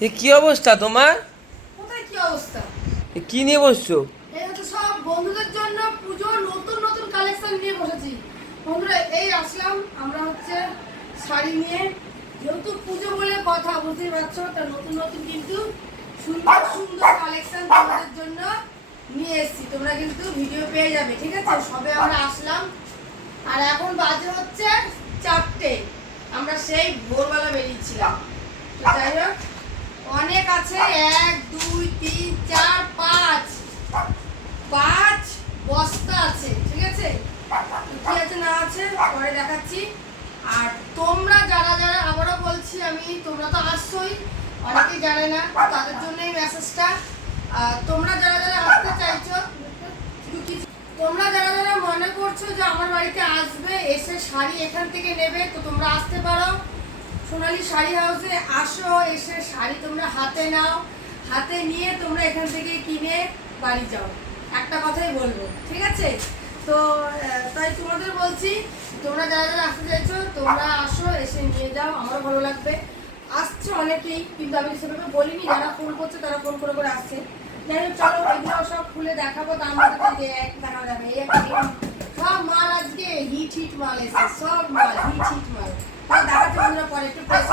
কি অবস্থা তোমার? কোথায় কি অবস্থা? কি নিয়ে বসছো? এই হচ্ছে সব বন্ধুদের জন্য পুজোর নতুন নতুন কালেকশন নিয়ে বসেছি। বন্ধুরা এই আসলাম আমরা হচ্ছে শাড়ি নিয়ে, যেহেতু পুজো বলে কথা বুঝতেই পারছো, তা নতুন নতুন কিন্তু সুন্দর সুন্দর কালেকশন তোমাদের জন্য নিয়ে এসেছি। তোমরা কিন্তু ভিডিও পেয়ে যাবে, ঠিক আছে? সবে আমরা আসলাম আর এখন বাজে হচ্ছে 4টে। আমরা সেই ভোরবেলা বেরিয়েছিলাম। তো যাই হোক, অনেক আছে, 1 2 3 4 5 5 বস্তা আছে, ঠিক আছে? কি আছে না আছে পরে দেখাচ্ছি। আর তোমরা যারা যারা, আবারও বলছি আমি, তোমরা তো আসছোই, অনেকেই জানে না, তাদের জন্যই মেসেজটা। তোমরা যারা যারা আসতে চাইছো, তোমরা যারা যারা মনে করছো যে আমার বাড়িতে আসবে, এসে শাড়ি এখান থেকে নেবে, তো তোমরা আসতে পারো সোনালী শাড়ি হাউসে। আসো, এসে শাড়ি তোমরা হাতে নাও, হাতে নিয়ে তোমরা এখান থেকে কিনে বাড়ি যাও। একটা কথাই বলবো, ঠিক আছে? তো তাই তোমাদের বলছি, তোমরা যারা যারা আসতে চাইছো তোমরা আসো, এসে নিয়ে যাও, আমারও ভালো লাগবে। আসছে অনেকেই, কিন্তু আমি সেভাবে বলিনি, যারা ফোন করছে তারা ফোন করে করে আসছে। যাই হোক, চলো এগুলো সব খুলে দেখাবো। তার মধ্যে যে এক দেখানো যাবে, এই একটা সব মাল আজকে হিট হিট মাল এসেছে, সব মাল হিট হিট মাল। দেখাচ্ছি বন্ধুরা, পরে একটু প্রেস